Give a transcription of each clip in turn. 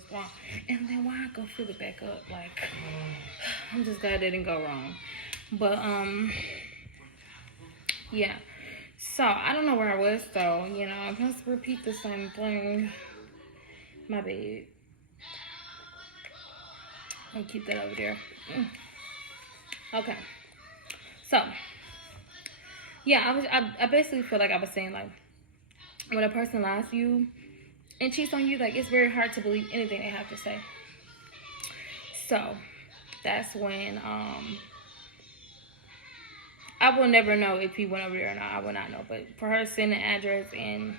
was wrong. And then why I go fill it back up? Like, I'm just glad that didn't go wrong. But, yeah. So, I don't know where I was, though. You know, I must repeat the same thing. My bad. I'll keep that over there. Okay. So, yeah, I basically feel like I was saying, like, when a person lies to you and cheats on you, like, it's very hard to believe anything they have to say. So, that's when, I will never know if he went over there or not. I will not know. But for her to send an address and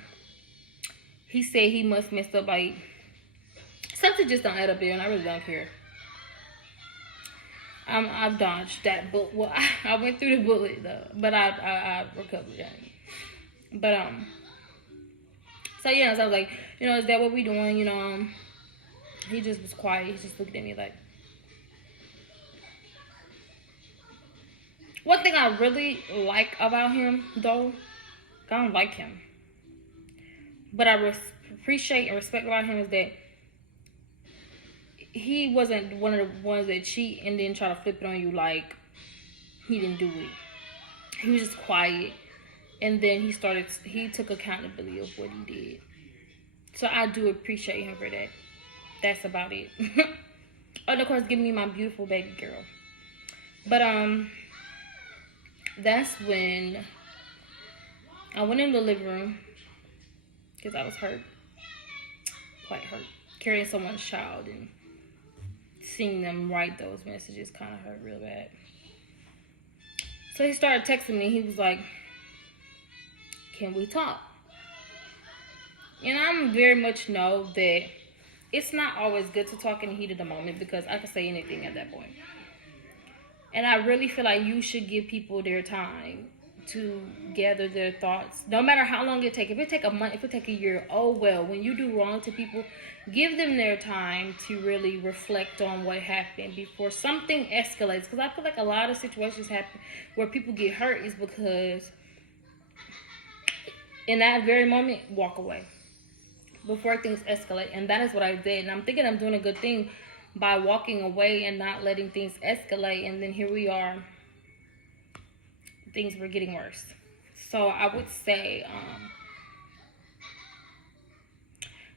he said he must messed up, like, something just don't add up there, and I really don't care. I've dodged that bullet. Well, I went through the bullet though, but I recovered it. But so yeah, so I was like, you know, is that what we doing? You know, he just was quiet. He just looked at me like. One thing I really like about him, though, I don't like him, but I appreciate and respect about him is that he wasn't one of the ones that cheat and then try to flip it on you like he didn't do it. He was just quiet, and then he took accountability of what he did. So I do appreciate him for that. That's about it. And of course, giving me my beautiful baby girl. But that's when I went in the living room because I was hurt, quite hurt, carrying someone's child and seeing them write those messages kind of hurt real bad. So he started texting me. He was like, can we talk? And I'm very much know that it's not always good to talk in the heat of the moment because I can say anything at that point. And I really feel like you should give people their time to gather their thoughts, no matter how long it takes. If it take a month, if it take a year, oh well. When you do wrong to people, give them their time to really reflect on what happened before something escalates. Because I feel like a lot of situations happen where people get hurt is because in that very moment, walk away before things escalate. And that is what I did. And I'm thinking I'm doing a good thing by walking away and not letting things escalate. And then here we are. Things were getting worse. So I would say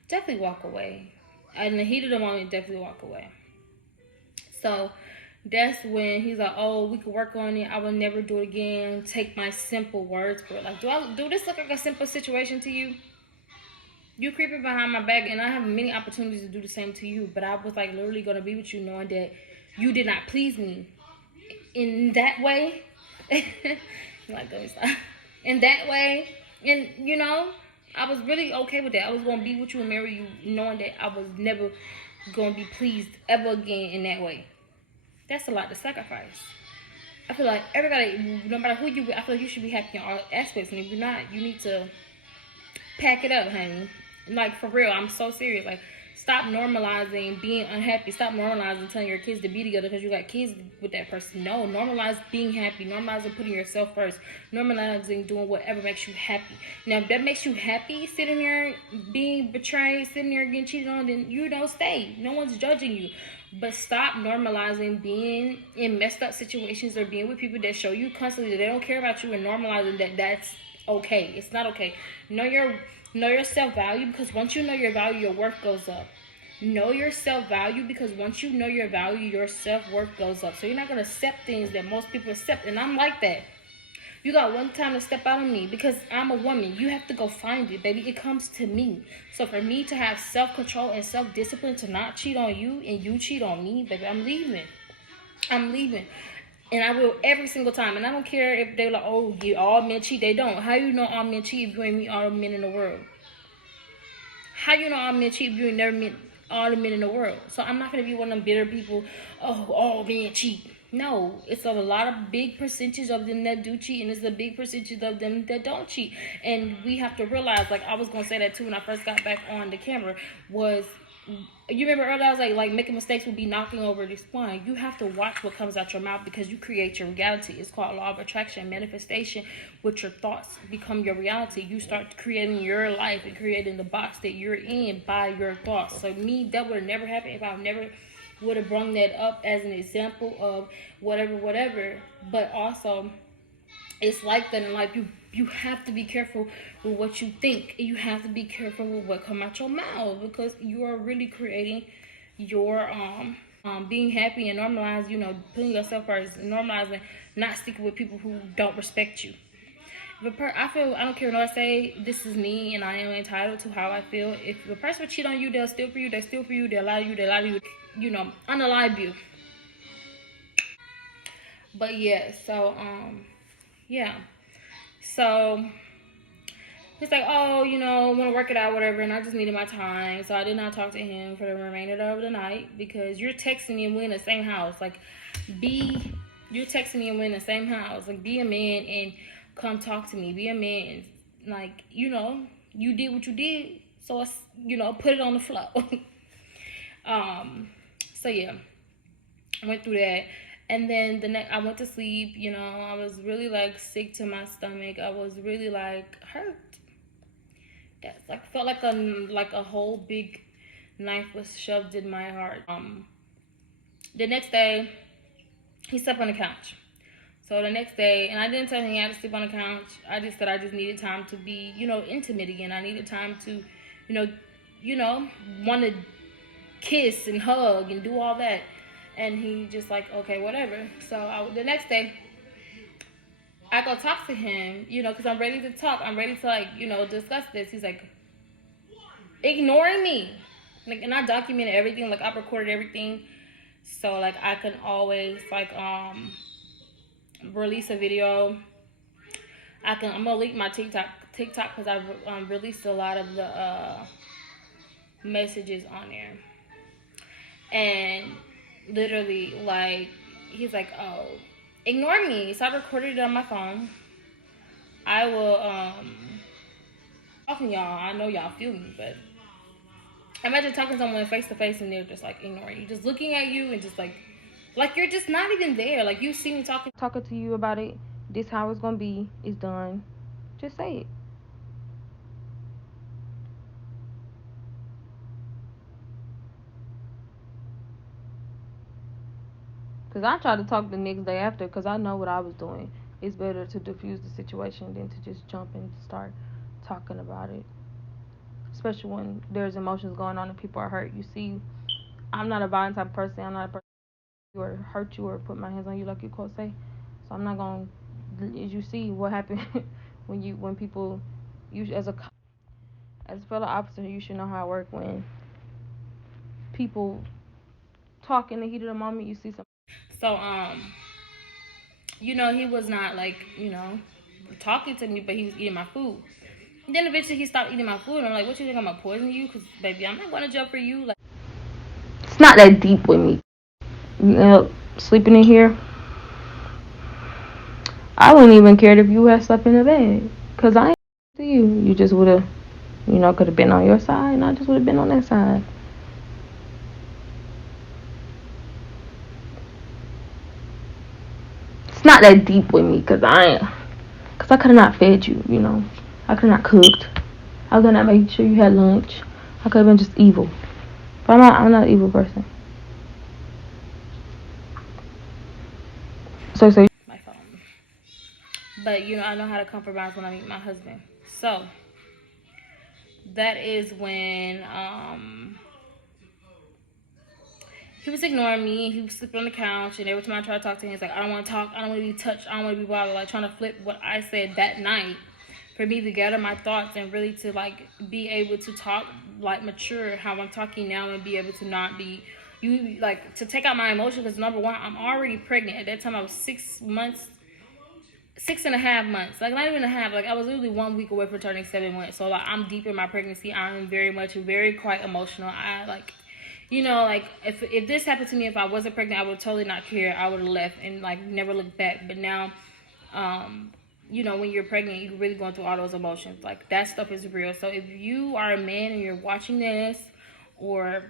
definitely walk away. In the heat of the moment, definitely walk away. So that's when he's like, oh, we could work on it. I will never do it again. Take my simple words for it. Like, do this look like a simple situation to you? You creeping behind my back, and I have many opportunities to do the same to you. But I was like literally going to be with you knowing that you did not please me in that way. Like, let me stop. In that way. And, you know, I was really okay with that. I was going to be with you and marry you knowing that I was never going to be pleased ever again in that way. That's a lot to sacrifice. I feel like everybody, no matter who you with, I feel like you should be happy in all aspects. And if you're not, you need to pack it up, honey. Like, for real, I'm so serious. Like, stop normalizing being unhappy. Stop normalizing telling your kids to be together because you got kids with that person. No, normalize being happy. Normalizing putting yourself first. Normalizing doing whatever makes you happy. Now, if that makes you happy, sitting there being betrayed, sitting there getting cheated on, then you don't stay. No one's judging you. But stop normalizing being in messed up situations or being with people that show you constantly that they don't care about you and normalizing that that's okay. It's not okay. Know your self-value, because once you know your value, your worth goes up. Know your self-value, because once you know your value, your self-worth goes up. So you're not going to accept things that most people accept. And I'm like that. You got one time to step out on me because I'm a woman. You have to go find it, baby. It comes to me. So for me to have self-control and self-discipline to not cheat on you and you cheat on me, baby, I'm leaving. I'm leaving. And I will every single time. And I don't care if they're like, oh, yeah, all men cheat. They don't. How you know all men cheat if you ain't meet all the men in the world? How you know all men cheat if you ain't never met all the men in the world? So I'm not going to be one of them bitter people, oh, all men cheat. No, it's a lot of big percentage of them that do cheat, and it's a big percentage of them that don't cheat. And we have to realize, like I was going to say that too when I first got back on the camera, was You remember earlier I was like making mistakes will be knocking over this one. You have to watch what comes out your mouth because you create your reality. It's called law of attraction, manifestation. With your thoughts become your reality. You start creating your life and creating the box that you're in by your thoughts. So me, that would have never happened if I never would have brought that up as an example of whatever. But also, it's like that in life. You have to be careful with what you think. You have to be careful with what come out your mouth because you are really creating your being happy and normalize, putting yourself first, normalizing not sticking with people who don't respect you. I feel I don't care what I say. This is me, and I am entitled to how I feel. If the person will cheat on you, they'll steal for you. They steal for you. They'll lie to you. They lie to you. Unalive you. But yeah, so yeah. So he's like, oh, want to work it out, whatever. And I just needed my time. So I did not talk to him for the remainder of the night because you're texting me and we're in the same house. Like, you're texting me and we're in the same house. Like, be a man and come talk to me. Be a man. Like, you did what you did. So, put it on the floor. So yeah, I went through that. And then I went to sleep. I was really like sick to my stomach. I was really like hurt. Yes, like felt like a whole big knife was shoved in my heart. The next day, he slept on the couch. So the next day, and I didn't tell him he had to sleep on the couch. I just said I just needed time to be, intimate again. I needed time to, want to kiss and hug and do all that. And he just like, okay, whatever. So the next day, I go talk to him, because I'm ready to talk. I'm ready to like, discuss this. He's like, ignoring me. Like, and I documented everything. Like, I recorded everything. So like I can always like release a video. I'm gonna link my TikTok because I've released a lot of the messages on there. And literally, like, he's like, oh, ignore me. So I recorded it on my phone. I will talking y'all. I know y'all feel me, but imagine talking to someone face to face and they're just like ignoring you, just looking at you and just like you're just not even there. Like, you see me talking to you about it. This how it's gonna be. It's done. Just say it. Cause I tried to talk the next day after, cause I know what I was doing. It's better to diffuse the situation than to just jump and start talking about it. Especially when there's emotions going on and people are hurt. You see, I'm not a violent type of person. I'm not a person or hurt you or put my hands on you like you quote say. So I'm not gonna. As you see what happened when people, you as a fellow officer, you should know how it works when people talk in the heat of the moment. You see some. So he was not like talking to me, but he was eating my food. And then eventually he stopped eating my food. And I'm like, what you think, I'm gonna poison you? Cause baby, I'm not gonna jump for you. Like, it's not that deep with me. Sleeping in here, I wouldn't even care if you had slept in the bed. Cause I ain't to you. You just would have, could have been on your side, and I just would have been on that side. It's not that deep with me, cause I could have not fed you. I could have not cooked. I could not make sure you had lunch. I could have been just evil. But I'm not an evil person. So my phone. But I know how to compromise when I meet my husband. So that is when he was ignoring me. He was sleeping on the couch, and every time I tried to talk to him, he's like, I don't want to talk. I don't want to be touched. I don't want to be bothered. Like, trying to flip what I said that night for me to gather my thoughts and really to like be able to talk like mature how I'm talking now and be able to not be to take out my emotions. Because number one, I'm already pregnant. At that time I was 6.5 months, like not even a half. Like, I was literally 1 week away from turning 7 months. So like, I'm deep in my pregnancy. I'm very quite emotional. I like, like if this happened to me, if I wasn't pregnant, I would totally not care. I would have left and like never looked back. But now, when you're pregnant, you're really going through all those emotions. Like, that stuff is real. So if you are a man and you're watching this, or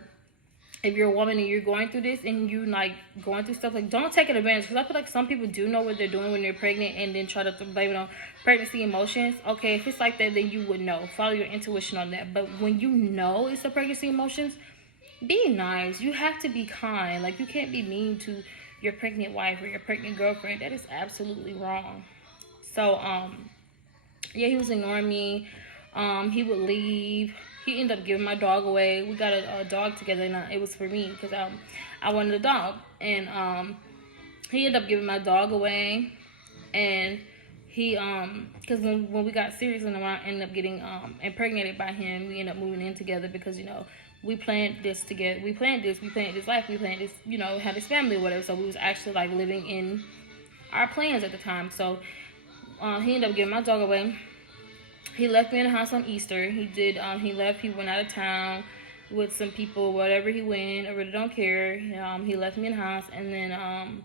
if you're a woman and you're going through this and you like going through stuff, like don't take it advantage, because I feel like some people do know what they're doing when they're pregnant and then try to blame it on pregnancy emotions. Okay, if it's like that, then you would know. Follow your intuition on that. But when you know it's the pregnancy emotions, be nice. You have to be kind. Like, you can't be mean to your pregnant wife or your pregnant girlfriend. That is absolutely wrong. So yeah, he was ignoring me. He would leave. He ended up giving my dog away. We got a dog together, and it was for me because I wanted a dog. And he ended up giving my dog away. And he because when we got serious and I ended up getting impregnated by him, we ended up moving in together because, you know, we planned this together. We planned this life. We planned this, you know, have this family or whatever. So we was actually like living in our plans at the time. So he ended up giving my dog away. He left me in the house on Easter. He did. He left. He went out of town with some people. Whatever he went, I really don't care. He left me in the house, and then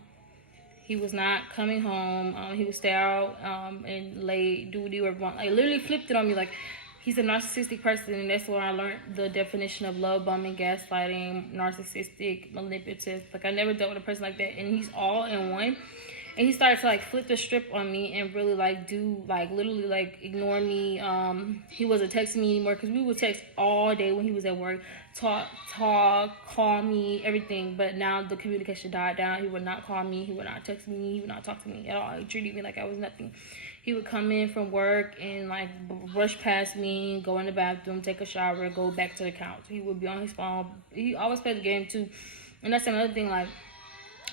he was not coming home. He would stay out and lay, do whatever he want. Like, literally flipped it on me. Like, he's a narcissistic person, and that's where I learned the definition of love bombing, gaslighting, narcissistic, manipulative. Like, I never dealt with a person like that, and he's all in one. And he started to like flip the strip on me and really like do like literally like ignore me. He wasn't texting me anymore because we would text all day when he was at work, talk, call me, everything. But now the communication died down. He would not call me. He would not text me. He would not talk to me at all. He treated me like I was nothing. He would come in from work and like rush past me, go in the bathroom, take a shower, go back to the couch. He would be on his phone. He always played the game too. And that's another thing, like,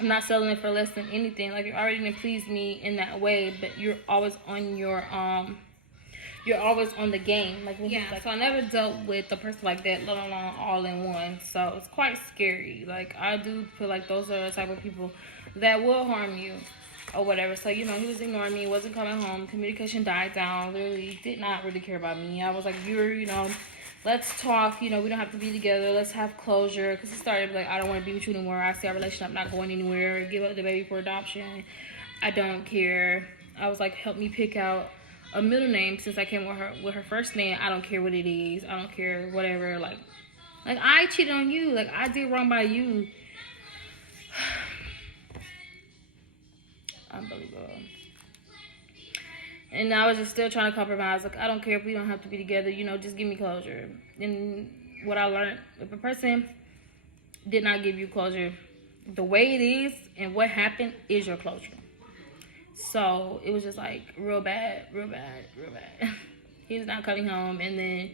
I'm not selling it for less than anything. Like, you already didn't please me in that way, but you're always on your you're always on the game. Like, when like, so I never dealt with a person like that, let alone all in one. So it's quite scary. Like, I do feel like those are the type of people that will harm you or whatever. So, you know, he was ignoring me, wasn't coming home, communication died down, literally did not really care about me. I was like, you know, let's talk, you know, we don't have to be together, let's have closure. Because he started like, I don't want to be with you anymore, I see our relationship not going anywhere, give up the baby for adoption, I don't care. I was like, help me pick out a middle name, since I came with her first name. I don't care what it is, I don't care, whatever. Like I cheated on you, like I did wrong by you. Unbelievable. And I was just still trying to compromise. Like, I don't care if we don't have to be together. You know, just give me closure. And what I learned, if a person did not give you closure, the way it is and what happened is your closure. So it was just like real bad. He was not coming home. And then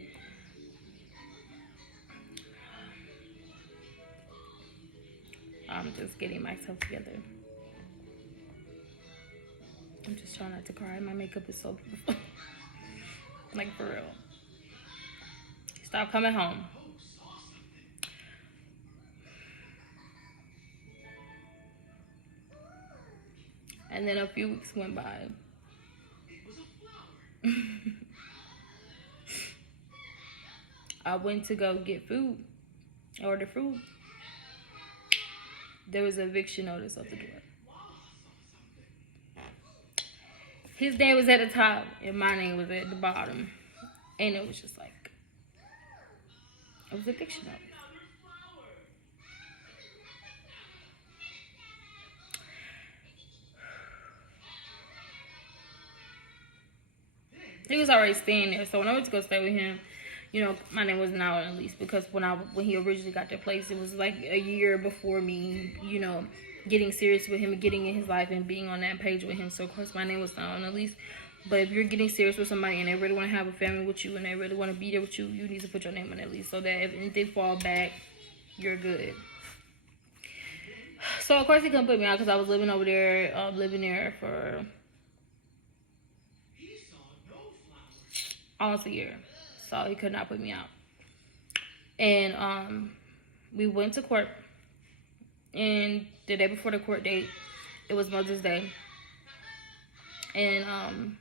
I'm just getting myself together. I'm just trying not to cry. My makeup is so beautiful. Like, for real. Stop coming home. And then a few weeks went by. I went to go get food. I ordered food. There was an eviction notice at the door. His name was at the top and my name was at the bottom. And it was just like, it was eviction notice. He was already staying there. So when I went to go stay with him, you know, my name was not on the lease, because when he originally got their place, it was like a year before me, you know, getting serious with him and getting in his life and being on that page with him. So of course my name was not on the lease. But if you're getting serious with somebody and they really want to have a family with you and they really want to be there with you, you need to put your name on that lease, so that if anything fall back, you're good. So of course he couldn't put me out because I was living over there, living there for almost a year. So he could not put me out. And we went to court. And the day before the court date, it was Mother's Day. And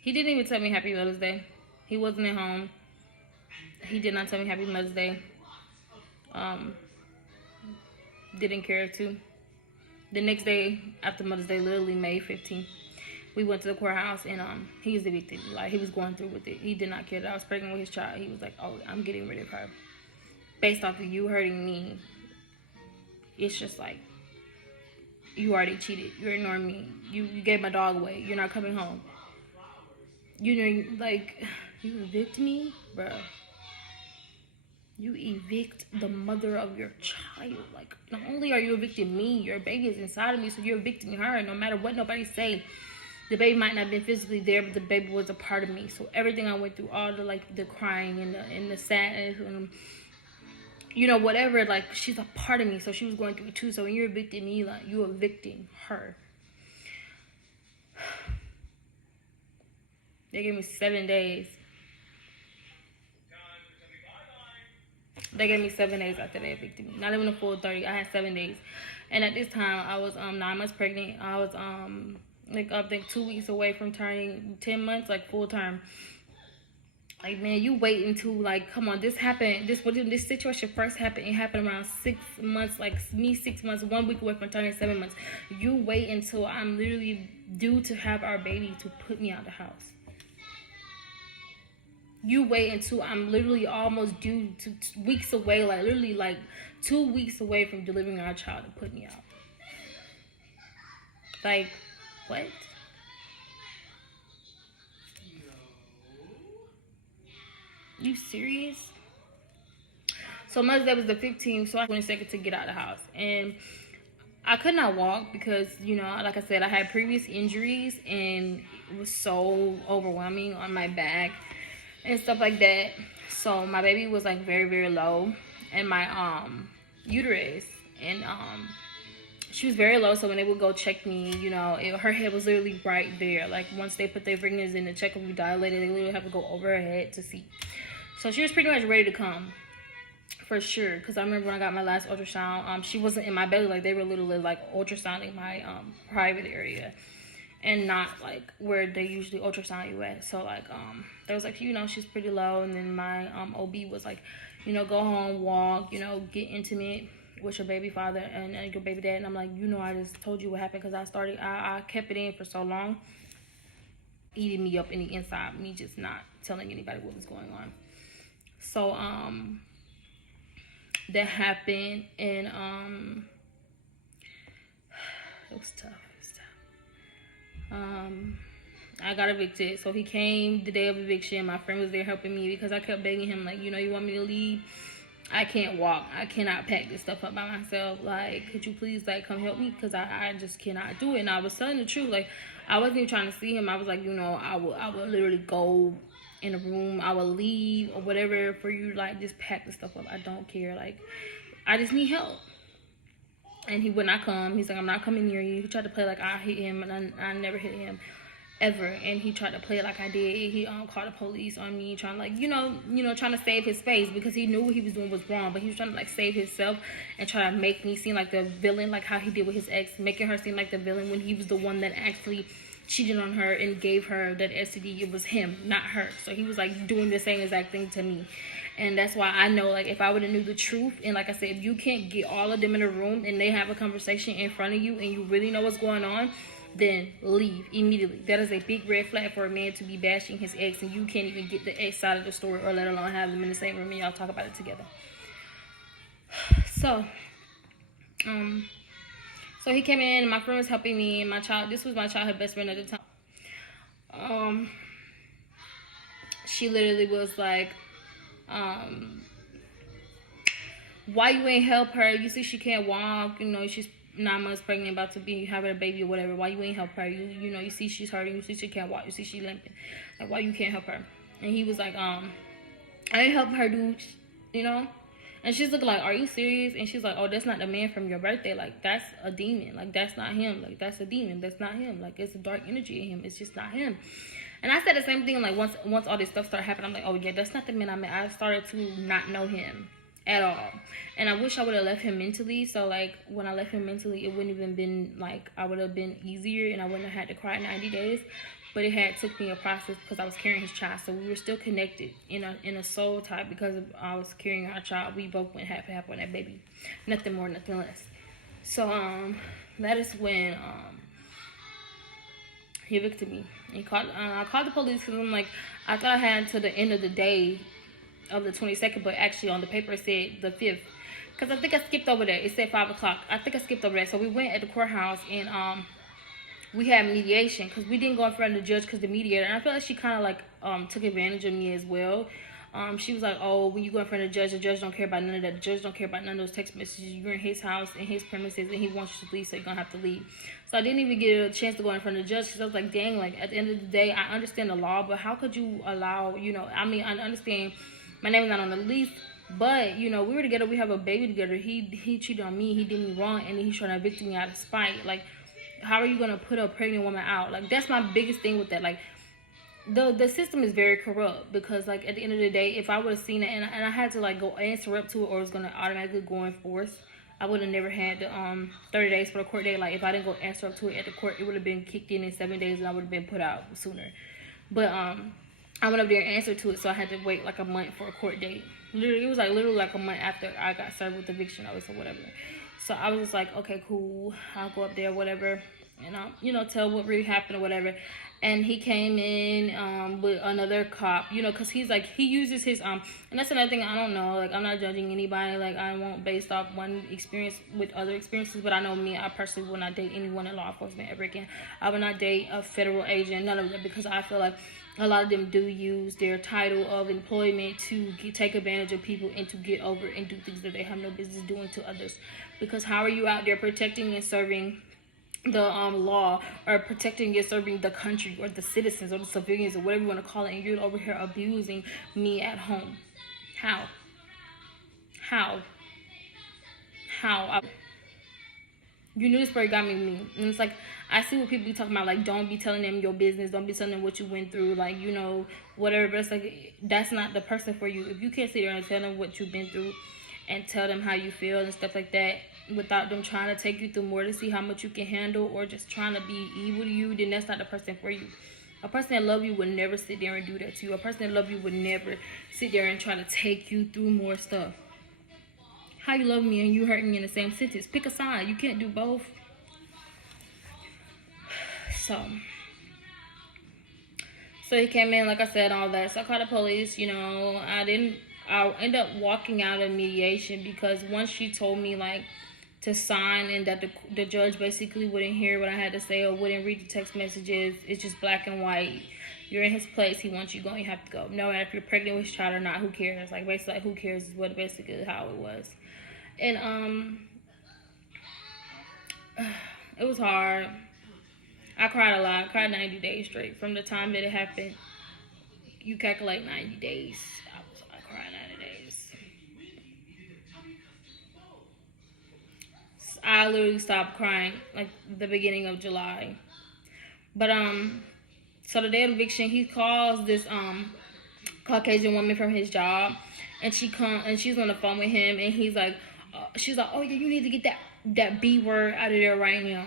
he didn't even tell me Happy Mother's Day. He wasn't at home. He did not tell me Happy Mother's Day. Didn't care to. The next day after Mother's Day, literally May 15th, We went to the courthouse, and he was evicted. Like, he was going through with it. He did not care that I was pregnant with his child. He was like, oh, I'm getting rid of her. Based off of you hurting me, it's just like, you already cheated. You're ignoring me. You gave my dog away. You're not coming home. You know, like, you evict me, bro. You evict the mother of your child. Like, not only are you evicting me, your baby is inside of me, so you're evicting her. No matter what nobody say, the baby might not have been physically there, but the baby was a part of me. So everything I went through, all the, like, the crying and the sadness and, you know, whatever, like, she's a part of me. So she was going through it too. So when you're evicting me, like, you're evicting her. They gave me 7 days. They gave me 7 days after they evicted me. Not even a full 30. I had 7 days. And at this time, I was 9 months pregnant. I was like, I think 2 weeks away from turning 10 months, like, full term. Like, man, you wait until, like, come on, this happened. This situation first happened. It happened around 6 months, like, me 6 months, 1 week away from turning 7 months. You wait until I'm literally due to have our baby to put me out of the house. You wait until I'm literally almost due to weeks away, like, literally, like, 2 weeks away from delivering our child to put me out. Like, what? You serious? So Mother's Day was the 15th, so I was 22nd to get out of the house. And I could not walk because, you know, like I said, I had previous injuries, and it was so overwhelming on my back and stuff like that. So my baby was, like, very, very low, and my uterus, and she was very low. So when they would go check me, you know, her head was literally right there. Like, once they put their fingers in to check if we dilated, they literally have to go over her head to see. So she was pretty much ready to come, for sure. Because I remember when I got my last ultrasound, she wasn't in my belly. Like, they were literally, like, ultrasounding my private area, and not, like, where they usually ultrasound you at. So, like, they was like, you know, she's pretty low. And then my OB was like, you know, go home, walk, you know, get intimate with your baby father and your baby dad. And I'm like, you know, I just told you what happened, because I kept it in for so long, eating me up in the inside, me just not telling anybody what was going on. So that happened, and it was tough. I got evicted. So he came the day of eviction. My friend was there helping me, because I kept begging him, like, you know, you want me to leave? I can't walk. I cannot pack this stuff up by myself. Like, could you please, like, come help me? Because I just cannot do it. And I was telling the truth. Like, I wasn't even trying to see him. I was like, you know, I would literally go in a room. I would leave or whatever for you, like, just pack the stuff up. I don't care. Like, I just need help. And he would not come. He's like, I'm not coming near you. He tried to play like I hit him, and I never hit him, ever. And he tried to play like I did. He called the police on me, trying to, like, you know, trying to save his face, because he knew what he was doing was wrong. But he was trying to, like, save himself and try to make me seem like the villain, like how he did with his ex, making her seem like the villain when he was the one that actually cheated on her and gave her that STD. It was him, not her. So he was, like, doing the same exact thing to me. And that's why I know, like, if I would have knew the truth, and like I said, if you can't get all of them in a room and they have a conversation in front of you and you really know what's going on, then leave immediately. That is a big red flag for a man to be bashing his ex, and you can't even get the ex side of the story, or let alone have them in the same room and y'all talk about it together. So he came in, and my friend was helping me, and this was my childhood best friend at the time. She literally was like, why you ain't help her? You see she can't walk, you know, she's 9 months pregnant, about to be having a baby or whatever. Why you ain't help her? You know, you see she's hurting, you see she can't walk, you see she limping. Like, why you can't help her? And he was like, I ain't help her, dude, you know? And she's looking like, are you serious? And she's like, oh, that's not the man from your birthday. Like, that's a demon. Like, that's not him. Like, that's a demon. That's not him. Like, it's a dark energy in him. It's just not him. And I said the same thing, like, once all this stuff started happening, I'm like, oh, yeah, that's not the man I met. I started to not know him at all. And I wish I would have left him mentally. So, like, when I left him mentally, it wouldn't even been, like, I would have been easier, and I wouldn't have had to cry 90 days. But it took me a process, because I was carrying his child. So we were still connected in a soul tie, because I was carrying our child. We both went half and half on that baby. Nothing more, nothing less. So, that is when, He evicted me. I called the police because I'm like, I thought I had until the end of the day of the 22nd, but actually on the paper it said the 5th. Because I think I skipped over that. It said 5 o'clock. I think I skipped over that. So we went at the courthouse and we had mediation because we didn't go in front of the judge because the mediator, and I feel like she kind of like took advantage of me as well. She was like, oh, when you go in front of the judge don't care about none of that. The judge don't care about none of those text messages. You're in his house, in his premises, and he wants you to leave, so you're going to have to leave. So I didn't even get a chance to go in front of the judge because I was like, dang, like, at the end of the day, I understand the law, but how could you allow, I mean, I understand my name is not on the lease, but, we were together, we have a baby together. He cheated on me, he did me wrong, and then he's trying to evict me out of spite. Like, how are you going to put a pregnant woman out? Like, that's my biggest thing with that. Like, the system is very corrupt because, like, at the end of the day, if I would have seen it and I had to, like, go answer up to it or it was going to automatically go in force, I would have never had the 30 days for the court date. Like, if I didn't go answer up to it at the court, it would have been kicked in 7 days and I would have been put out sooner. But I went up there and answered to it, so I had to wait, like, a month for a court date. Literally, it was, like, literally, like, a month after I got served with eviction notice or whatever. So I was just like, okay, cool. I'll go up there, whatever, and I'll, tell what really happened or whatever. And he came in with another cop, because he's like, he uses his, and that's another thing I don't know. Like, I'm not judging anybody. Like, I won't based off one experience with other experiences. But I know me, I personally will not date anyone in law enforcement ever again. I will not date a federal agent, none of that, because I feel like a lot of them do use their title of employment to take advantage of people and to get over and do things that they have no business doing to others. Because how are you out there protecting and serving the law, or protecting and serving the country or the citizens or the civilians or whatever you want to call it, and you're over here abusing me at home? How? You knew this story got me. And it's like, I see what people be talking about, like, don't be telling them your business, don't be telling them what you went through, like, whatever. But it's like, that's not the person for you. If you can't sit there and tell them what you've been through and tell them how you feel and stuff like that without them trying to take you through more to see how much you can handle, or just trying to be evil to you, then that's not the person for you. A person that loves you would never sit there and do that to you. A person that loves you would never sit there and try to take you through more stuff. How you love me and you hurt me in the same sentence? Pick a side. You can't do both. So he came in, like I said, all that. So I called the police. I ended up walking out of mediation because once she told me, like, to sign, and that the judge basically wouldn't hear what I had to say or wouldn't read the text messages. It's just black and white. You're in his place. He wants you going. You have to go. No, and if you're pregnant with his child or not, who cares? Like, basically, like, who cares is what basically how it was. And it was hard. I cried a lot. I cried 90 days straight. From the time that it happened, you calculate 90 days. I cried 90 days. I literally stopped crying like the beginning of July. But so the day of eviction, he calls this Caucasian woman from his job, and she's on the phone with him, and he's like, she's like, oh yeah, you need to get that B word out of there right now.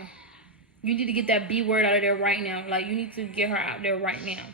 You need to get that B word out of there right now. Like, you need to get her out there right now.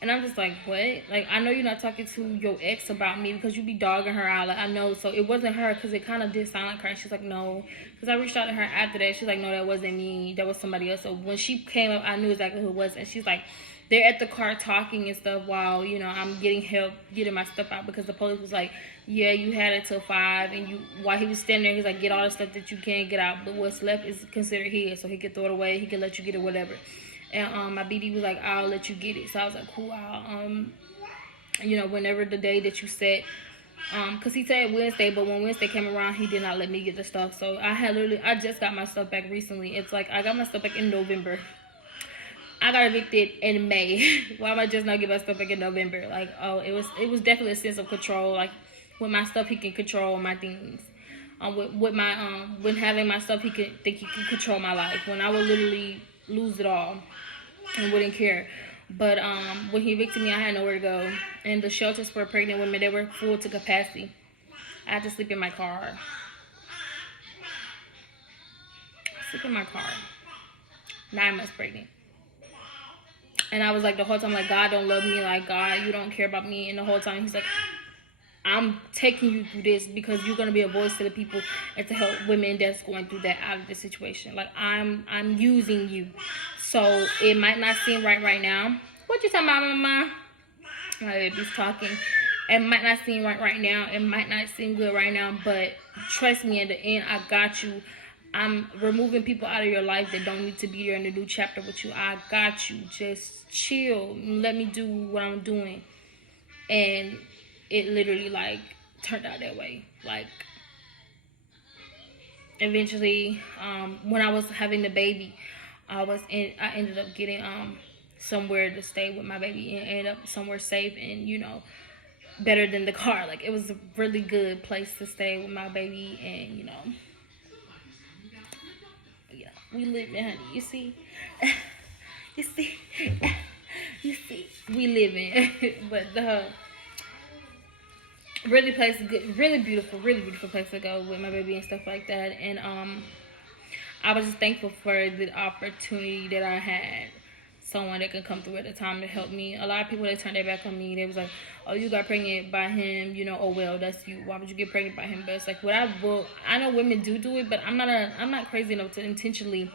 And I'm just like, what? Like, I know you're not talking to your ex about me because you be dogging her out. Like, I know. So it wasn't her, because it kind of did sound like her. And she's like, no. Because I reached out to her after that. She's like, no, that wasn't me. That was somebody else. So when she came up, I knew exactly who it was. And she's like, they're at the car talking and stuff while, I'm getting help, getting my stuff out, because the police was like, yeah, you had it till 5. And while he was standing there, he's like, get all the stuff that you can't get out. But what's left is considered his. So he could throw it away. He could let you get it, whatever. And my BD was like, I'll let you get it. So I was like, cool, whenever the day that you set, because he said Wednesday, but when Wednesday came around, he did not let me get the stuff. So I just got my stuff back recently. It's like, I got my stuff back in November. I got evicted in May. Why am I just not get my stuff back in November? Like, oh, it was definitely a sense of control. Like, with my stuff, he can control my things. With my when having my stuff, he could think he could control my life. When I would literally lose it all and wouldn't care. But when he evicted me, I had nowhere to go. And the shelters for pregnant women, they were full to capacity. I had to sleep in my car. 9 months pregnant. And I was like, the whole time, like, God don't love me. Like, God, you don't care about me. And the whole time, he's like, I'm taking you through this because you're gonna be a voice to the people and to help women that's going through that out of the situation. Like I'm using you. So it might not seem right now. What you talking about, mama? My baby's talking. It might not seem right now. It might not seem good right now, but trust me, in the end, I got you. I'm removing people out of your life that don't need to be there in the new chapter with you. I got you. Just chill. Let me do what I'm doing. And it literally like turned out that way. Like eventually, when I was having the baby, I ended up getting somewhere to stay with my baby and ended up somewhere safe and better than the car. Like it was a really good place to stay with my baby, and yeah, we live in, honey. You see, you see, you see, we live in. But the really place good, really beautiful place to go with my baby and stuff like that. And I was just thankful for the opportunity that I had. Someone that could come through at the time to help me. A lot of people, they turned their back on me. They was like, oh, you got pregnant by him, oh well, that's you. Why would you get pregnant by him? But it's like, I know women do it, but I'm not crazy enough to intentionally,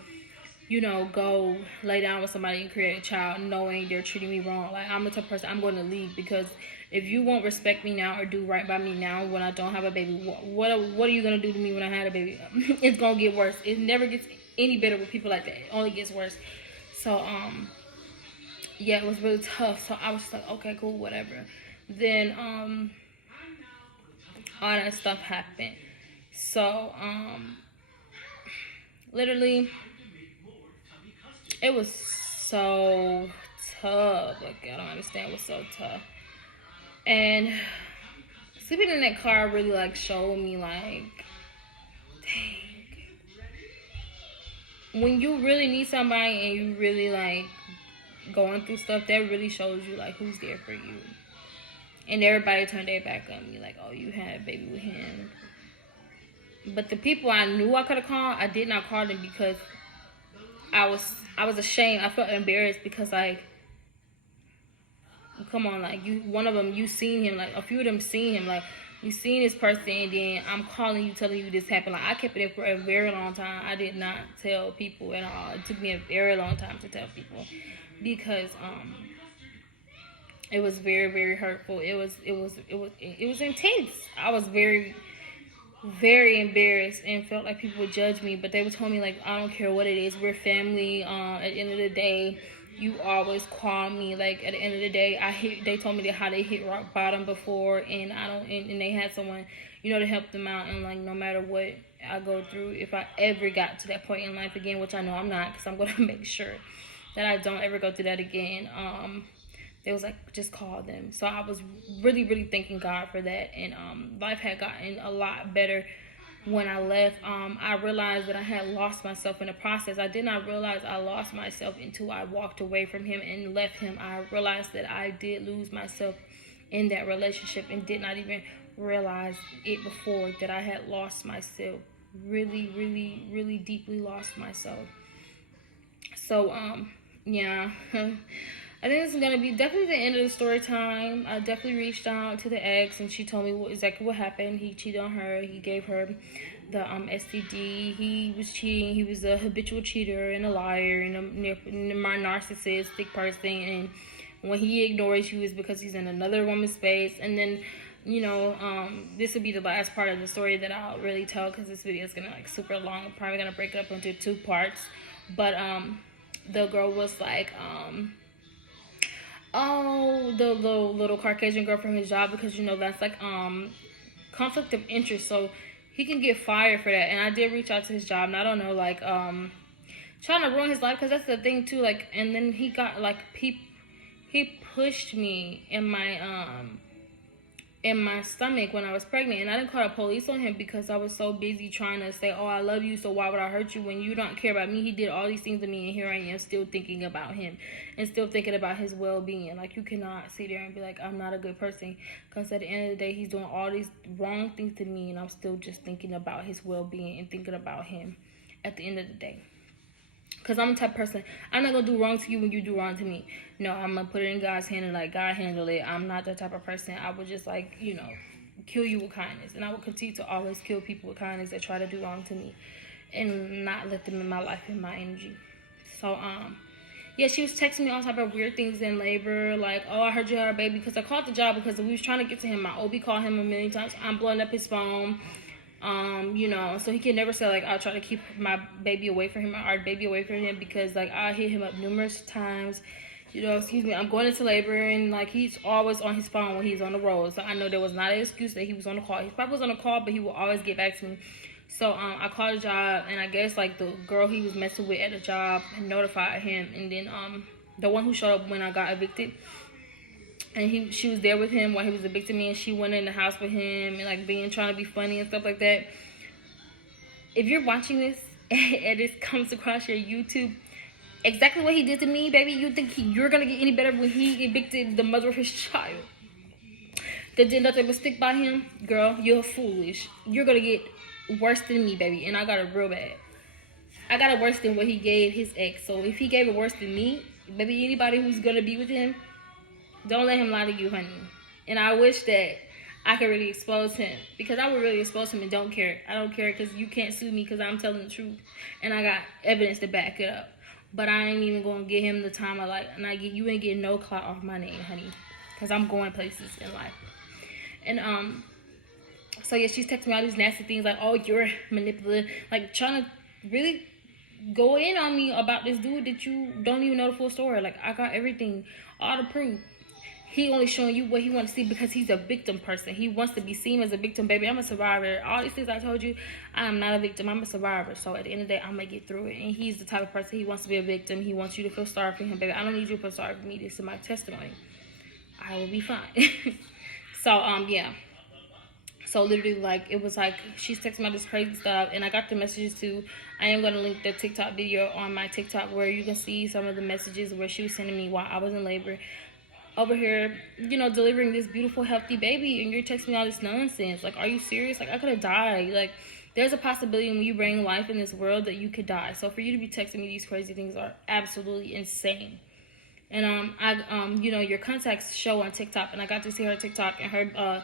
go lay down with somebody and create a child knowing they're treating me wrong. Like I'm the type of person, I'm going to leave, because if you won't respect me now or do right by me now when I don't have a baby, what are you gonna do to me when I had a baby? It's gonna get worse. It never gets any better with people like that. It only gets worse. So yeah, it was really tough. So I was just like, okay, cool, whatever. Then all that stuff happened. So literally, it was so tough. Like I don't understand what's so tough. And sleeping in that car really like showed me like, dang, when you really need somebody and you really like going through stuff, that really shows you like who's there for you. And everybody turned their back on me, like, oh, you had a baby with him. But the people I knew I could have called, I did not call them, because I was ashamed. I felt embarrassed, because like, come on, like one of them, you seen him, like a few of them seen him, like you seen this person, and then I'm calling you, telling you this happened. Like I kept it in for a very long time. I did not tell people at all. It took me a very long time to tell people, because it was very, very hurtful. It was intense. I was very, very embarrassed and felt like people would judge me, but they would tell me like, I don't care what it is, we're family. At the end of the day, you always call me. Like at the end of the day, they told me how they hit rock bottom before, and and they had someone to help them out. And like no matter what I go through, if I ever got to that point in life again, which I know I'm not, because I'm going to make sure that I don't ever go through that again, they was like, just call them. So I was really, really thanking God for that. And life had gotten a lot better when I left. I realized that I had lost myself in the process. I did not realize I lost myself until I walked away from him and left him. I realized that I did lose myself in that relationship and did not even realize it before, that I had lost myself. Really, really, really deeply lost myself. So, yeah. I think this is going to be definitely the end of the story time. I definitely reached out to the ex, and she told me exactly what happened. He cheated on her. He gave her the STD. He was cheating. He was a habitual cheater and a liar and a narcissistic person. And when he ignores you, it's because he's in another woman's space. And then, this will be the last part of the story that I'll really tell, because this video is going to like super long. I'm probably going to break it up into 2 parts. But the girl was like, oh, the little Caucasian girl from his job, because that's like conflict of interest, so he can get fired for that. And I did reach out to his job, and I don't know, like trying to ruin his life, because that's the thing too. Like, and then he got like he pushed me in my stomach when I was pregnant, and I didn't call the police on him because I was so busy trying to say, oh, I love you, so why would I hurt you when you don't care about me? He did all these things to me, and here I am still thinking about him and still thinking about his well-being. Like, you cannot sit there and be like, I'm not a good person, because at the end of the day, he's doing all these wrong things to me, and I'm still just thinking about his well-being and thinking about him at the end of the day. Because I'm the type of person, I'm not going to do wrong to you when you do wrong to me. No, I'm going to put it in God's hand and like, God handle it. I'm not that type of person. I would just like, kill you with kindness, and I will continue to always kill people with kindness that try to do wrong to me, and not let them in my life and my energy. So yeah, she was texting me all type of weird things in labor, like, oh, I heard you had a baby, because I called the job because we was trying to get to him. My OB called him a million times. I'm blowing up his phone. So he can never say, like, I'll try to keep my baby away from him, or our baby away from him, because, like, I hit him up numerous times. Excuse me, I'm going into labor, and, like, he's always on his phone when he's on the road. So I know there was not an excuse that he was on the call. He probably was on the call, but he will always get back to me. So I called the job, and I guess, like, the girl he was messing with at the job notified him, and then the one who showed up when I got evicted, and she was there with him while he was evicting me, and she went in the house with him, and, like, trying to be funny and stuff like that. If you're watching this and this comes across your YouTube, exactly what he did to me, baby, you think you're gonna get any better when he evicted the mother of his child that did nothing but stick by him? Girl, you're foolish. You're gonna get worse than me, baby, and I got it real bad. I got it worse than what he gave his ex. So if he gave it worse than me, baby, anybody who's gonna be with him, don't let him lie to you, honey. And I wish that I could really expose him, because I would really expose him and don't care. I don't care, because you can't sue me because I'm telling the truth, and I got evidence to back it up. But I ain't even gonna give him the time I like, and you ain't getting no clout off my name, honey, because I'm going places in life. And so yeah, she's texting me all these nasty things, like, oh, you're manipulative, like, trying to really go in on me about this dude that you don't even know the full story. Like, I got everything, all the proof. He only showing you what he wants to see because he's a victim person. He wants to be seen as a victim, baby. I'm a survivor. All these things I told you, I am not a victim. I'm a survivor. So at the end of the day, I'm going to get through it. And he's the type of person, he wants to be a victim. He wants you to feel sorry for him, baby. I don't need you to feel sorry for me. This is my testimony. I will be fine. So, yeah. So literally, like, it was like, she's texting me all this crazy stuff, and I got the messages too. I am going to link the TikTok video on my TikTok where you can see some of the messages where she was sending me while I was in labor. Over here, delivering this beautiful, healthy baby, and you're texting me all this nonsense. Like, are you serious? Like, I could have died. Like, there's a possibility when you bring life in this world that you could die. So for you to be texting me these crazy things are absolutely insane. And your contacts show on TikTok, and I got to see her TikTok, and her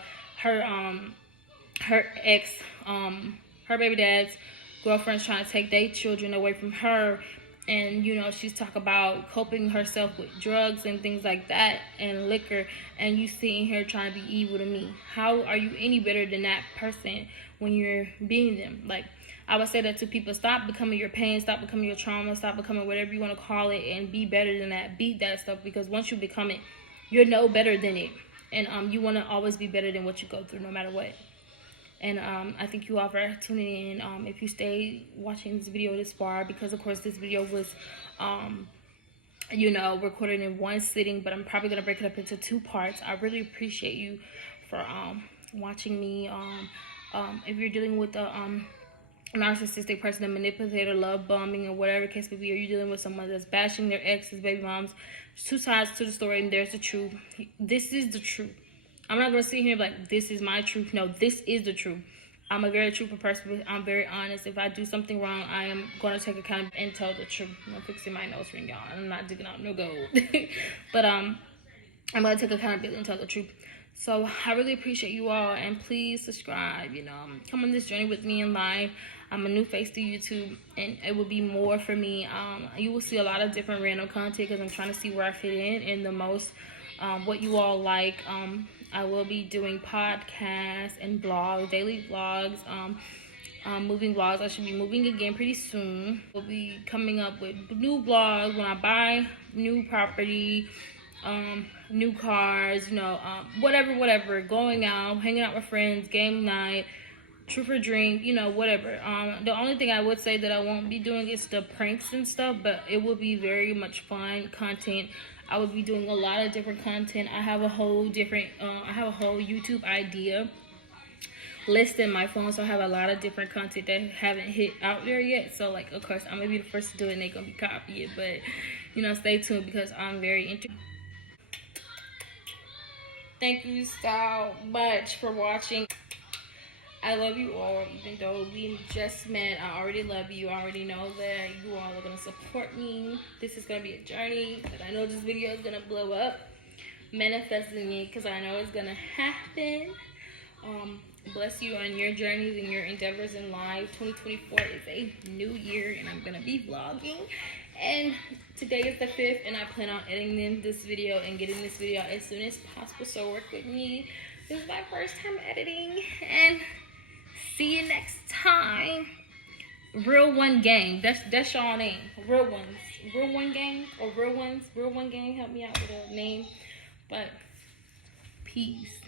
ex, her baby dad's girlfriend's trying to take their children away from her. And, she's talking about coping herself with drugs and things like that and liquor. And you sitting here trying to be evil to me. How are you any better than that person when you're being them? Like, I would say that to people, stop becoming your pain, stop becoming your trauma, stop becoming whatever you want to call it, and be better than that. Beat that stuff, because once you become it, you're no better than it. And you want to always be better than what you go through, no matter what. And I thank you all for tuning in. If you stay watching this video this far, because of course this video was, recorded in one sitting, but I'm probably going to break it up into 2 parts. I really appreciate you for watching me. If you're dealing with a narcissistic person, a manipulator, love bombing, or whatever case may be, or you're dealing with someone that's bashing their exes, baby moms, there's 2 sides to the story, and there's the truth. This is the truth. I'm not going to sit here and be like, this is my truth. No, this is the truth. I'm a very truthful person. I'm very honest. If I do something wrong, I am going to take accountability and tell the truth. I'm fixing my nose ring, y'all. I'm not digging out no gold. But I'm going to take accountability and tell the truth. So I really appreciate you all. And please subscribe. Come on this journey with me in life. I'm a new face to YouTube, and it will be more for me. You will see a lot of different random content, because I'm trying to see where I fit in the most, what you all like. I will be doing podcasts and vlogs, daily vlogs, moving vlogs. I should be moving again pretty soon. We'll be coming up with new vlogs when I buy new property, new cars, whatever, going out, hanging out with friends, game night, truth or drink, whatever. The only thing I would say that I won't be doing is the pranks and stuff, but it will be very much fun content. I will be doing a lot of different content. I have a whole YouTube idea list in my phone, so I have a lot of different content that haven't hit out there yet. So, like, of course, I'm gonna be the first to do it, and they're gonna be copying it, but stay tuned, because I'm very interested. Thank you so much for watching. I love you all, even though we just met. I already love you. I already know that you all are going to support me. This is going to be a journey, but I know this video is going to blow up. Manifesting it, because I know it's going to happen. bless you on your journeys and your endeavors in life. 2024 is a new year, and I'm gonna be vlogging. And today is the 5th, and I plan on editing this video and getting this video out as soon as possible. So work with me. This is my first time editing, and see you next time. Real One Gang. That's y'all name. Real Ones. Real One Gang or Real Ones. Real One Gang. Help me out with a name. But peace.